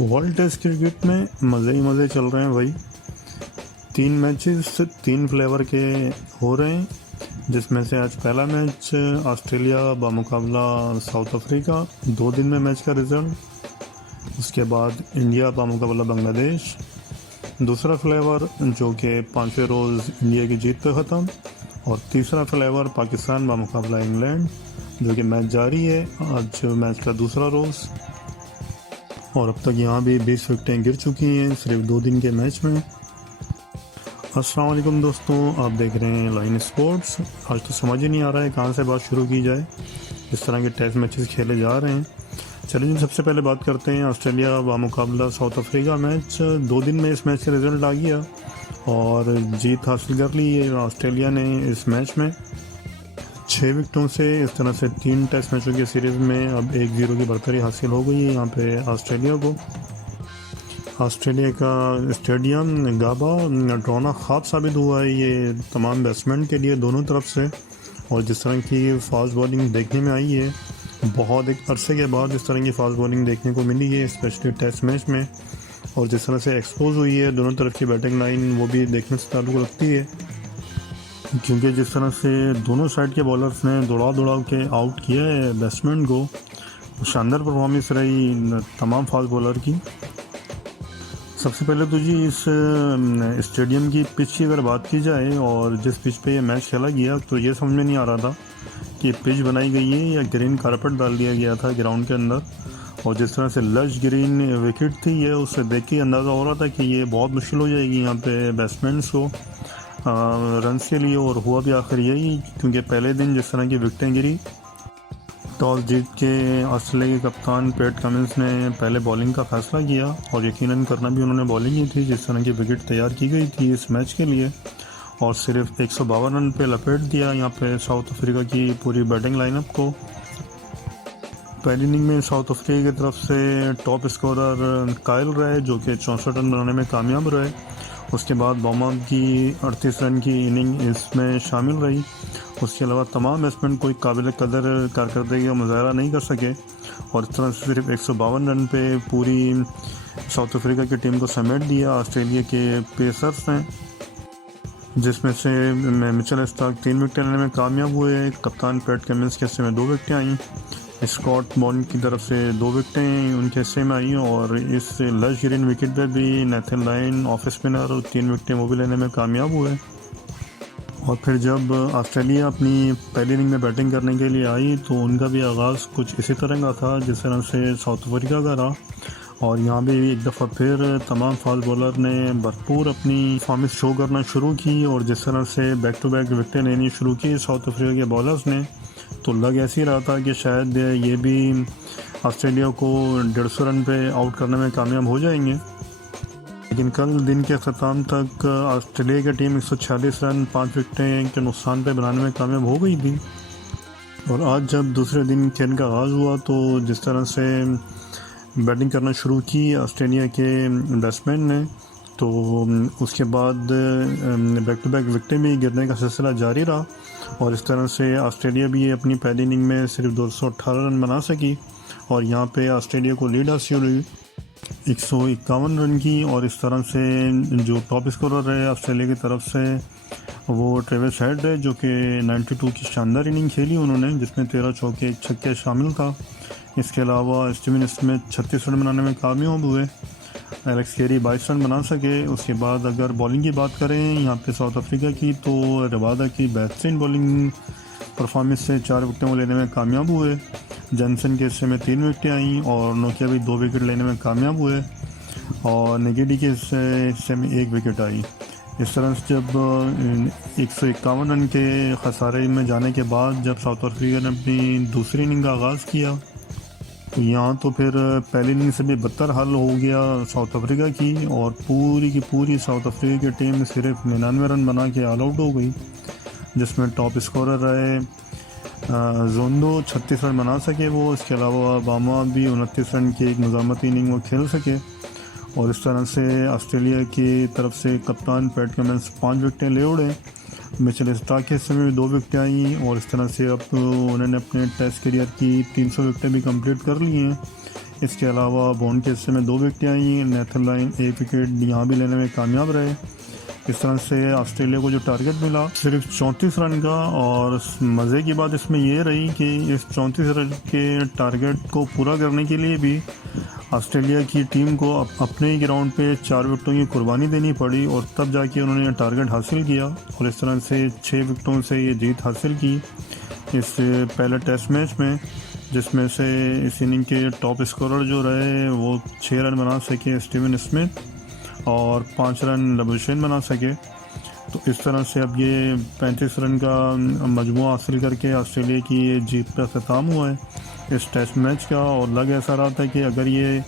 World test cricket में मज़े ही मज़े चल रहे हैं भाई। 3 मैचेस 3 फ्लेवर के हो रहे हैं, जिसमें से आज पहला मैच ऑस्ट्रेलिया बामुकाबला साउथ अफ्रीका, 2 दिन में मैच का रिज़ल्ट। उसके बाद इंडिया बामुकाबला बांग्लादेश, दूसरा फ्लेवर जो कि 5वें रोज़ इंडिया की जीत पे ख़त्म, और तीसरा फ्लेवर पाकिस्तान बामुकाबला इंग्लैंड, जो कि मैच जारी है आज मैच का दूसरा रोज़। और अब तक यहाँ भी 20 विकेटें गिर चुकी हैं सिर्फ 2 दिन के मैच में। अस्सलाम वालेकुम दोस्तों, आप देख रहे हैं लाइन स्पोर्ट्स। आज तो समझ ही नहीं आ रहा है कहाँ से बात शुरू की जाए, इस तरह के टेस्ट मैचेस खेले जा रहे हैं। चलिए सबसे पहले बात करते हैं ऑस्ट्रेलिया बामुकाबला साउथ अफ्रीका मैच। 2 दिन में इस मैच का रिज़ल्ट आ गया और जीत हासिल कर ली है ऑस्ट्रेलिया ने इस मैच में 6 विकेटों से। इस तरह से 3 टेस्ट मैचों की सीरीज़ में अब 1-0 की बढ़तरी हासिल हो गई है यहाँ पे ऑस्ट्रेलिया को। ऑस्ट्रेलिया का स्टेडियम गाबा डरावना ख्वाब साबित हुआ है ये तमाम बैट्समैन के लिए दोनों तरफ से। और जिस तरह की फास्ट बॉलिंग देखने में आई है, बहुत एक अरसे के बाद इस तरह की फास्ट बॉलिंग देखने को मिली है, स्पेशली टेस्ट मैच में। और जिस तरह से एक्सपोज हुई है दोनों तरफ की बैटिंग लाइन, वो भी देखने से ताल्लुक़ रखती है, क्योंकि जिस तरह से दोनों साइड के बॉलर्स ने दौड़ा के आउट किया है बैट्समैन को, शानदार परफॉर्मेंस रही तमाम फास्ट बॉलर की। सबसे पहले तो जी इस स्टेडियम की पिच की अगर बात की जाए और जिस पिच पे ये मैच खेला गया, तो ये समझ में नहीं आ रहा था कि पिच बनाई गई है या ग्रीन कारपेट डाल दिया गया था ग्राउंड के अंदर। और जिस तरह से लश ग्रीन विकेट थी, ये उससे देख के अंदाज़ा हो रहा था कि ये बहुत मुश्किल हो जाएगी यहाँ पे बैट्समैन को रन्स के लिए। और हुआ भी आखिर यही, क्योंकि पहले दिन जिस तरह की विकेटें गिरी, टॉस जीत के ऑस्ट्रेलिया के कप्तान पैट कमिंस ने पहले बॉलिंग का फैसला किया, और यकीनन करना भी उन्होंने बॉलिंग ही थी जिस तरह की विकेट तैयार की गई थी इस मैच के लिए। और सिर्फ 152 रन पे लपेट दिया यहाँ पे साउथ अफ्रीका की पूरी बैटिंग लाइनअप को। पहली इनिंग में साउथ अफ्रीका की तरफ से टॉप स्कोरर काइल रहे, जो कि 64 रन बनाने में कामयाब रहे। उसके बाद बॉमा की 38 रन की इनिंग इसमें शामिल रही। उसके अलावा तमाम बैट्समैन कोई काबिल कदर कारकर्दगी का मुजाहरा नहीं कर सके, और इस तरह से सिर्फ 152 रन पे पूरी साउथ अफ्रीका की टीम को समेट दिया ऑस्ट्रेलिया के पेसर्स ने, जिसमें से मिचेल स्टार्क 3 विकेट लेने में कामयाब हुए। कप्तान पैट कमिंस के हिस्से में 2 विकेटें आईं, स्कॉट बॉर्न की तरफ से 2 विकेटें उनके हिस्से में आई, और इस लश ग्रीन विकेट पे भी नेथन लाइन ऑफ स्पिनर 3 विकेटें वो भी लेने में कामयाब हुए। और फिर जब ऑस्ट्रेलिया अपनी पहली इनिंग में बैटिंग करने के लिए आई, तो उनका भी आगाज़ कुछ इसी तरह का था जिस तरह से साउथ अफ्रीका का रहा। और यहाँ भी एक दफ़ा फिर तमाम फास्ट बॉलर ने भरपूर अपनी परफॉर्मेंस शो करना शुरू की, और जिस तरह से बैक टू बैक विकेटें लेनी शुरू की साउथ अफ्रीका के बॉलर्स ने, तो लग ऐसे ही रहा था कि शायद ये भी ऑस्ट्रेलिया को 150 रन पे आउट करने में कामयाब हो जाएंगे। लेकिन कल दिन के अख्ताम तक ऑस्ट्रेलिया की टीम 146 रन 5 विकेटें के नुकसान पे बनाने में कामयाब हो गई थी। और आज जब दूसरे दिन खेल का आगाज़ हुआ, तो जिस तरह से बैटिंग करना शुरू की ऑस्ट्रेलिया के बैट्समैन ने, तो उसके बाद बैक टू बैक विकेटें भी गिरने का सिलसिला जारी रहा। और इस तरह से ऑस्ट्रेलिया भी अपनी पहली इनिंग में सिर्फ 218 रन बना सकी, और यहाँ पे ऑस्ट्रेलिया को लीड हासिल हुई 151 रन की। और इस तरह से जो टॉप स्कोरर रहे ऑस्ट्रेलिया की तरफ से, वो ट्रेविस हेड है, जो कि 92 की शानदार इनिंग खेली उन्होंने, जिसमें 13 चौके 1 छक्के शामिल था। इसके अलावा स्टीवन स्मिथ 36 रन बनाने में कामयाब हुए, एलेक्स कैरी 22 रन बना सके। उसके बाद अगर बॉलिंग की बात करें यहाँ पे साउथ अफ्रीका की, तो रबादा की बेहतरीन बॉलिंग परफॉर्मेंस से 4 विकेटें वो लेने में कामयाब हुए। जॉनसन के हिस्से में 3 विकेटें आईं, और नोकिया भी 2 विकेट लेने में कामयाब हुए, और नेगेडी के हिस्से में 1 विकेट आई। इस तरह से जब 151 रन के खसारे में जाने के बाद जब साउथ अफ्रीका ने अपनी दूसरी इनिंग का आगाज़ किया, तो यहाँ तो फिर पहली इनिंग से भी बदतर हाल हो गया साउथ अफ्रीका की, और पूरी की पूरी साउथ अफ्रीका की टीम सिर्फ 99 रन बना के ऑल आउट हो गई, जिसमें टॉप स्कोरर रहे जोंदो 36 रन बना सके वो। इसके अलावा बामा भी 29 रन की एक मज़ामती इनिंग वो खेल सके। और इस तरह से ऑस्ट्रेलिया की तरफ से कप्तान पैट कमिंस 5 विकेटें ले उड़े। मिचेल स्टार्क के हिस्से में भी 2 विकेटें आई, और इस तरह से अब उन्होंने अपने टेस्ट करियर की 300 विकेटें भी कंप्लीट कर ली हैं। इसके अलावा बॉन्ड के हिस्से में 2 विकेटें आई। नेथन लाइन 1 विकेट यहाँ भी लेने में कामयाब रहे। इस तरह से ऑस्ट्रेलिया को जो टारगेट मिला सिर्फ 34 रन का, और मज़े की बात इसमें ये रही कि इस 34 रन के टारगेट को पूरा करने के लिए भी ऑस्ट्रेलिया की टीम को अपने ही ग्राउंड पे 4 विकेटों की कुर्बानी देनी पड़ी, और तब जाके उन्होंने टारगेट हासिल किया और इस तरह से 6 विकेटों से ये जीत हासिल की इस पहले टेस्ट मैच में, जिसमें से इस इनिंग के टॉप स्कोरर जो रहे वो 6 रन बना सके स्टीवन स्मिथ, और 5 रन लबुशेन बना सके। तो इस तरह से अब ये 35 रन का मजमूआ हासिल करके ऑस्ट्रेलिया की ये जीत का ख़त्म हुआ है इस टेस्ट मैच का। और लग ऐसा रहा था कि अगर ये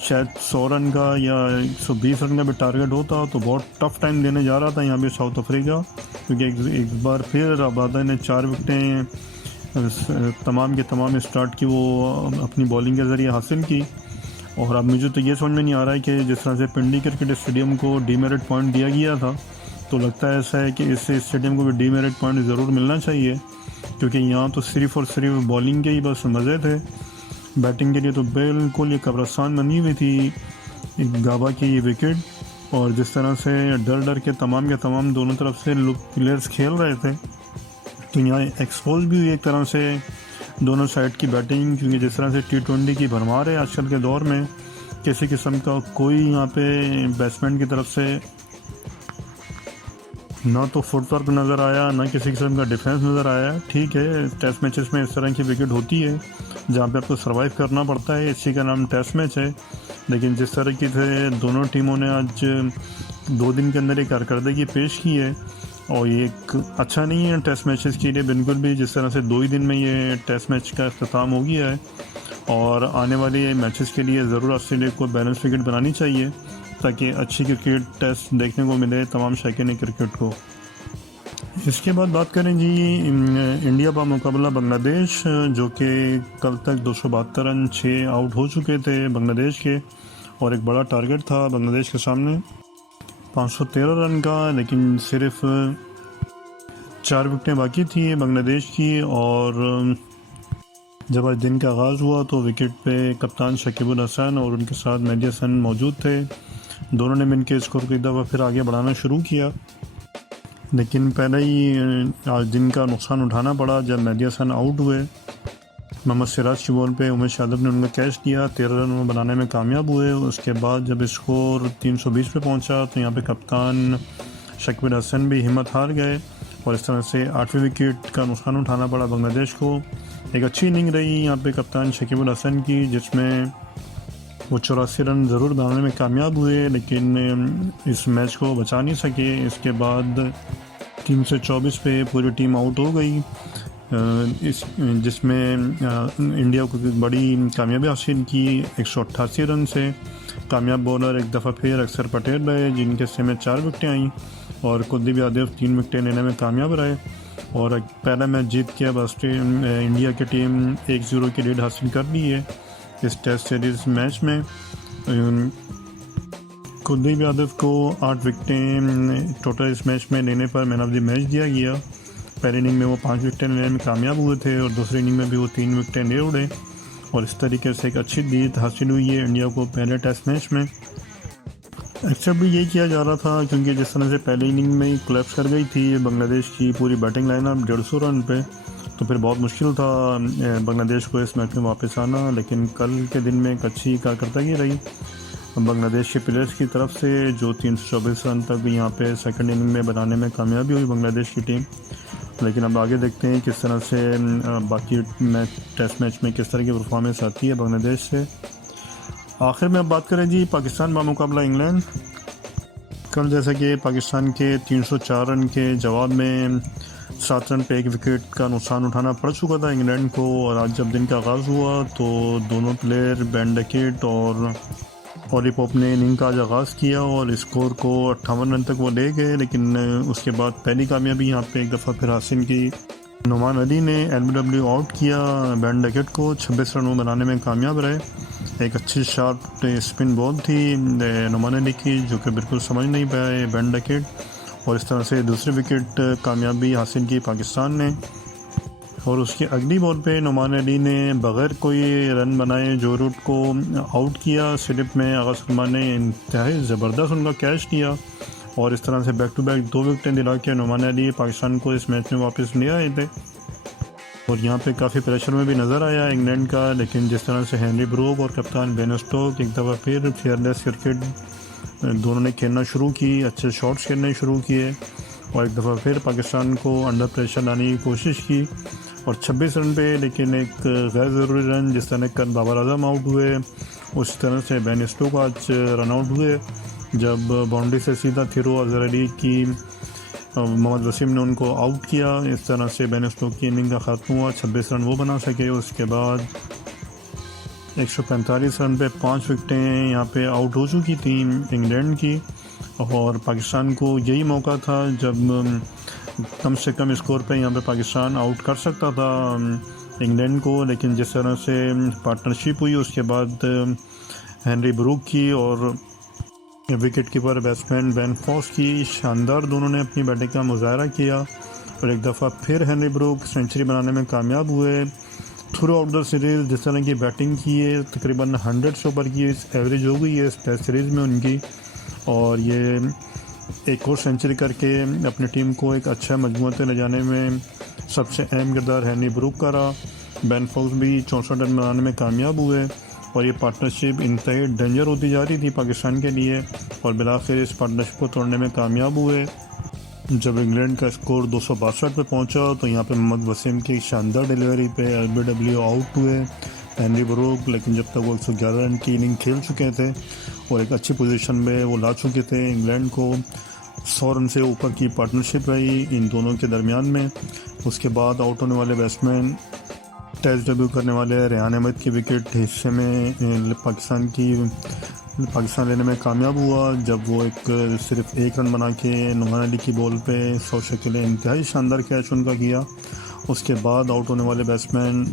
शायद 100 रन का या 120 रन का भी टारगेट होता तो बहुत टफ टाइम देने जा रहा था यहाँ पे साउथ अफ्रीका, क्योंकि एक बार फिर आबादा ने 4 विकेटें तमाम के तमाम स्टार्ट की वो अपनी बॉलिंग के ज़रिए हासिल की। और अब मुझे तो ये समझ में नहीं आ रहा है कि जिस तरह से पिंडी क्रिकेट स्टेडियम को डीमेरिट पॉइंट दिया गया था, तो लगता है ऐसा है कि इस स्टेडियम को भी डीमेरिट पॉइंट ज़रूर मिलना चाहिए, क्योंकि यहाँ तो सिर्फ़ और सिर्फ बॉलिंग के ही बस मज़े थे। बैटिंग के लिए तो बिल्कुल ये कब्रस्तान बनी हुई थी गाबा की ये विकेट, और जिस तरह से डर डर के तमाम दोनों तरफ से प्लेयर्स खेल रहे थे, तो यहाँ एक्सपोज भी हुई एक तरह से दोनों साइड की बैटिंग, क्योंकि जिस तरह से T20 की भरमार है आजकल के दौर में, किसी किस्म का कोई यहाँ पे बैट्समैन की तरफ से ना तो फुटवर्क नज़र आया, ना किसी किस्म का डिफेंस नज़र आया। ठीक है, टेस्ट मैचेस में इस तरह की विकेट होती है जहाँ पे आपको सर्वाइव करना पड़ता है, इसी का नाम टेस्ट मैच है। लेकिन जिस तरीके से दोनों टीमों ने आज 2 दिन के अंदर एक कारकर्दगी पेश की है, और ये एक अच्छा नहीं है टेस्ट मैचेस के लिए बिल्कुल भी। जिस तरह से 2 ही दिन में ये टेस्ट मैच का अख्ताम हो गया है, और आने वाले मैचेस के लिए ज़रूर ऑस्ट्रेलिया को बैलेंस विकेट बनानी चाहिए ताकि अच्छी क्रिकेट टेस्ट देखने को मिले तमाम शौकीन क्रिकेट को। इसके बाद बात करें जी इंडिया का मुकाबला बांग्लादेश, जो कि कल तक 272 रन 6 आउट हो चुके थे बांग्लादेश के, और एक बड़ा टारगेट था बांग्लादेश के सामने 513 रन का, लेकिन सिर्फ 4 विकेटें बाकी थी बांग्लादेश की। और जब आज दिन का आगाज़ हुआ तो विकेट पे कप्तान शकीबुल हसन और उनके साथ मेहदी हसन मौजूद थे। दोनों ने मिलकर स्कोर को एक दफ़ा फिर आगे बढ़ाना शुरू किया, लेकिन पहले ही आज दिन का नुकसान उठाना पड़ा जब मेहदी हसन आउट हुए। मोहम्मद सिराज की बॉल पे उमेश यादव ने उनका कैच किया, 13 रन बनाने में कामयाब हुए। उसके बाद जब स्कोर 320 पे पहुंचा तो यहाँ पे कप्तान शकीबुल हसन भी हिम्मत हार गए, और इस तरह से 8वें विकेट का नुकसान उठाना पड़ा बांग्लादेश को। एक अच्छी इनिंग रही यहाँ पे कप्तान शकीबुल हसन की, जिसमें वो 84 रन ज़रूर बनाने में कामयाब हुए, लेकिन इस मैच को बचा नहीं सके। इसके बाद 324 पे पूरी टीम आउट हो गई, जिसमें इंडिया को बड़ी कामयाबी हासिल की 188 रन से। कामयाब बॉलर एक दफ़ा फिर अक्षर पटेल रहे, जिनके हिस्से में 4 विकेटें आईं, और कुलदीप यादव 3 विकेटें लेने में कामयाब रहे, और पहला मैच जीत के अब इंडिया की टीम 1-0 की लीड हासिल कर ली है इस टेस्ट सीरीज़ मैच में। कुलदीप यादव को 8 विकेटें टोटल इस मैच में लेने पर मैन ऑफ द मैच दिया गया। पहली इनिंग में वो 5 विकेटें लेने में कामयाब हुए थे, और दूसरी इनिंग में भी वो 3 विकेटें ले उड़े, और इस तरीके से एक अच्छी जीत हासिल हुई है इंडिया को पहले टेस्ट मैच में। एक्सेप्ट भी यही किया जा रहा था, क्योंकि जिस तरह से पहली इनिंग में ही कोलैप्स कर गई थी बांग्लादेश की पूरी बैटिंग लाइनअप 150 रन पे, तो फिर बहुत मुश्किल था बांग्लादेश को इस मैच में वापस आना। लेकिन कल के दिन में एक अच्छी कारकर्दगी रही बांग्लादेश के प्लेयर्स की तरफ से, जो 324 रन तक यहाँ पे सेकंड इनिंग में बनाने में कामयाबी हुई बांग्लादेश की टीम। लेकिन अब आगे देखते हैं किस तरह से बाकी टेस्ट मैच में किस तरह की परफॉर्मेंस आती है बांग्लादेश से। आखिर में अब बात करें जी पाकिस्तान का मुकाबला इंग्लैंड। कल जैसा कि पाकिस्तान के 304 रन के जवाब में 7 रन पे 1 विकेट का नुकसान उठाना पड़ चुका था इंग्लैंड को, और आज जब दिन का आगाज़ हुआ तो दोनों प्लेयर बेन डकेट और ऑली पोप ने इनिंग का आज आगाज़ किया, और स्कोर को 58 रन तक वो ले गए। लेकिन उसके बाद पहली कामयाबी यहाँ पे एक दफ़ा फिर हासिल की। नुमान अली ने LBW आउट किया बेन डकेट को, 26 रन बनाने में कामयाब रहे। एक अच्छी शार्प स्पिन बॉल थी नुमान अली की, जो कि बिल्कुल समझ नहीं पाए बेन डकेट, और इस तरह से दूसरी विकेट कामयाबी हासिल की पाकिस्तान ने। और उसकी अगली बॉल पे नुमान अली ने बग़ैर कोई रन बनाए जो रूट को आउट किया। स्लिप में आगा सलमान ने इंतहाई ज़बरदस्त उनका कैच किया और इस तरह से बैक टू बैक 2 विकेटें दिला के नुमान अली पाकिस्तान को इस मैच में वापस ले आए थे। और यहाँ पे काफ़ी प्रेशर में भी नज़र आया इंग्लैंड का, लेकिन जिस तरह से हेनरी ब्रूक और कप्तान बेन स्टोक्स एक दफ़ा फिर फेयरलेस क्रिकेट दोनों ने खेलना शुरू की, अच्छे शॉट्स खेलने शुरू किए और एक दफ़ा फिर पाकिस्तान को अंडर प्रेशर लाने की कोशिश की और 26 रन पे, लेकिन एक गैर ज़रूरी रन जिस तरह कल बाबर आजम आउट हुए उस तरह से बेन स्टोक्स आज रन आउट हुए जब बाउंड्री से सीधा थिरो अजहर अली की मोहम्मद वसीम ने उनको आउट किया। इस तरह से बेन स्टोक्स की इनिंग का ख़त्म हुआ, 26 रन वो बना सके। उसके बाद 145 रन पे 5 विकेटें यहाँ पे आउट हो चुकी थी इंग्लैंड की और पाकिस्तान को यही मौका था जब कम से कम स्कोर पे यहाँ पे पाकिस्तान आउट कर सकता था इंग्लैंड को, लेकिन जिस तरह से पार्टनरशिप हुई उसके बाद हेनरी ब्रूक की और wicket keeper batsman Ben Foakes की शानदार दोनों ने अपनी बैटिंग का मुजाहरा किया और एक दफ़ा फिर हेनरी ब्रूक सेंचुरी बनाने में कामयाब हुए। थ्रू आउट द सीरीज़ जिस तरह की बैटिंग की है तकरीबन 100 से ऊपर की एवरेज हो गई है इस टेस्ट सीरीज़ में उनकी, और ये एक और सेंचुरी करके अपनी टीम को एक अच्छा मजमूआ तक ले जाने में सबसे अहम किरदार हेनरी ब्रूक का रहा। बेन फॉक्स भी 64 रन बनाने में कामयाब हुए और ये पार्टनरशिप इंतहाई डेंजर होती जा रही थी पाकिस्तान के लिए और बिलाखिर इस पार्टनरशिप को तोड़ने में कामयाब हुए। जब इंग्लैंड का स्कोर 262 पे पहुंचा तो यहाँ पे मोहम्मद वसीम की शानदार डिलीवरी पे LBW आउट हुए हेनरी ब्रूक, लेकिन जब तक वो 111 रन की इनिंग खेल चुके थे और एक अच्छी पोजीशन में वो ला चुके थे इंग्लैंड को 100 रन से ऊपर की पार्टनरशिप रही इन दोनों के दरमियान में। उसके बाद आउट होने वाले बैट्समैन टेस्ट डेब्यू करने वाले रेहान अहमद की विकेट हिस्से में पाकिस्तान लेने में कामयाब हुआ जब वो सिर्फ 1 रन बना के नुमान अली की बॉल पे 100 के लिए इंतहाई शानदार कैच उनका किया। उसके बाद आउट होने वाले बैट्समैन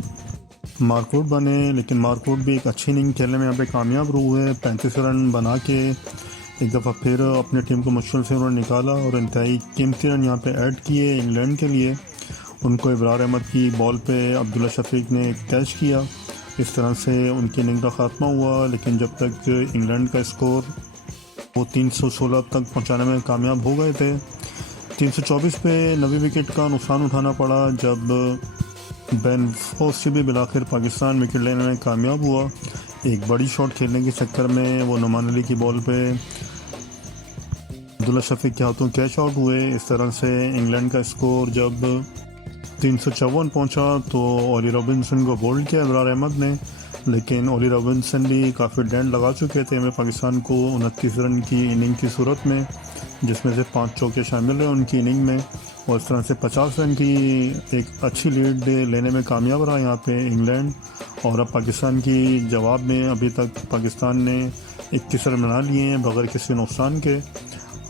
मार्कवुड बने, लेकिन मार्कवुड भी एक अच्छी इनिंग खेलने में यहाँ पे कामयाब हुए। 35 रन बना के एक दफ़ा फिर अपनी टीम को मुश्किल से उन्होंने निकाला और इंतहाई कीमती रन यहाँ पे ऐड किए इंग्लैंड के लिए। उनको इब्रार अहमद की बॉल पे अब्दुल्ला शफीक ने कैच किया, इस तरह से उनकी इनिंग का ख़त्मा हुआ। लेकिन जब तक इंग्लैंड का स्कोर वो 316 तक पहुंचाने में कामयाब हो गए थे, 324 पे 90 विकेट का नुकसान उठाना पड़ा जब बेन फॉक्स से भी बिलाखिर पाकिस्तान विकेट लेने में कामयाब हुआ। एक बड़ी शॉट खेलने के चक्कर में वो नुमान अली की बॉल पे अब्दुल्ला शफीक के हाथों कैच आउट हुए। इस तरह से इंग्लैंड का स्कोर जब 354 पहुंचा तो ओली रॉबिन्सन को बोल्ड किया इब्रार अहमद ने, लेकिन ओली रॉबिन्सन भी काफ़ी डेंट लगा चुके थे हमें पाकिस्तान को 29 रन की इनिंग की सूरत में, जिसमें से 5 चौके शामिल हैं उनकी इनिंग में और इस तरह से 50 रन की एक अच्छी लीड लेने में कामयाब रहा यहाँ पे इंग्लैंड। और अब पाकिस्तान की जवाब में अभी तक पाकिस्तान ने 21 रन बना लिए हैं बगैर किसी नुकसान के।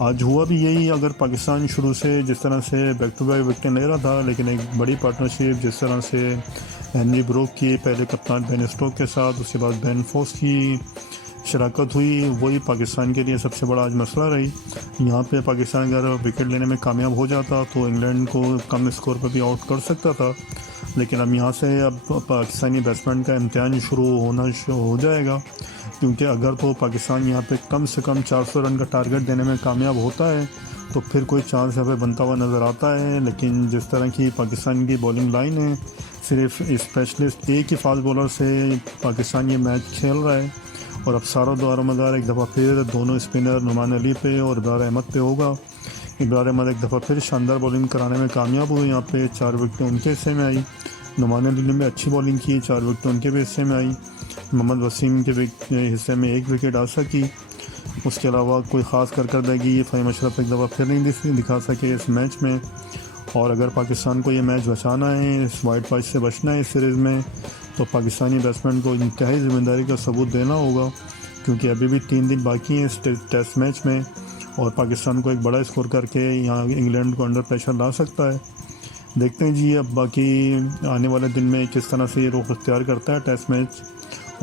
आज हुआ भी यही, अगर पाकिस्तान शुरू से जिस तरह से बैक टू बैक विकेटें ले रहा था, लेकिन एक बड़ी पार्टनरशिप जिस तरह से हेनरी ब्रूक की पहले कप्तान बेन स्टोक्स के साथ, उसके बाद बेन फॉक्स की शराकत हुई, वही पाकिस्तान के लिए सबसे बड़ा आज मसला रही। यहाँ पे पाकिस्तान अगर विकेट लेने में कामयाब हो जाता तो इंग्लैंड को कम स्कोर पर भी आउट कर सकता था, लेकिन अब यहाँ से अब पाकिस्तानी बैट्समैन का इम्तिहान शुरू हो जाएगा, क्योंकि अगर तो पाकिस्तान यहाँ पे कम से कम 400 रन का टारगेट देने में कामयाब होता है तो फिर कोई चांस यहाँ पे बनता हुआ नज़र आता है। लेकिन जिस तरह की पाकिस्तान की बॉलिंग लाइन है, सिर्फ स्पेशलिस्ट एक ही फास्ट बॉलर से पाकिस्तान ये मैच खेल रहा है और अब सारा दारोमदार एक दफ़ा फिर दोनों स्पिनर नुमान अली पे और इब्रार अहमद पे होगा। इब्रार अहमद एक दफ़ा फिर शानदार बॉलिंग कराने में कामयाब हुए, यहाँ पे 4 विकेटें उनके हिस्से में आई। नुमान अली ने भी अच्छी बॉलिंग की, 4 विकेटें उनके भी हिस्से में आई। मोहम्मद वसीम के हिस्से में 1 विकेट आ सकी। उसके अलावा कोई ख़ास कारकर्दगी फ़हीम अशरफ एक दफ़ा फिर नहीं दिखा सके इस मैच में। और अगर पाकिस्तान को ये मैच बचाना है, इस वाइट पाइच से बचना है इस सीरीज़ में, तो पाकिस्तानी बैट्समैन को इंतहाई ज़िम्मेदारी का सबूत देना होगा, क्योंकि अभी भी 3 दिन बाकी हैं इस टेस्ट मैच में और पाकिस्तान को एक बड़ा स्कोर करके यहाँ इंग्लैंड को अंडर प्रेशर ला सकता है। देखते हैं जी अब बाकी आने वाले दिन में किस तरह से ये रुख अख्तियार करता है टेस्ट मैच।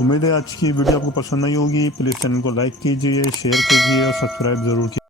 उम्मीद है आज की वीडियो आपको पसंद आई होगी। प्लीज़ चैनल को लाइक कीजिए, शेयर कीजिए और सब्सक्राइब ज़रूर कीजिए।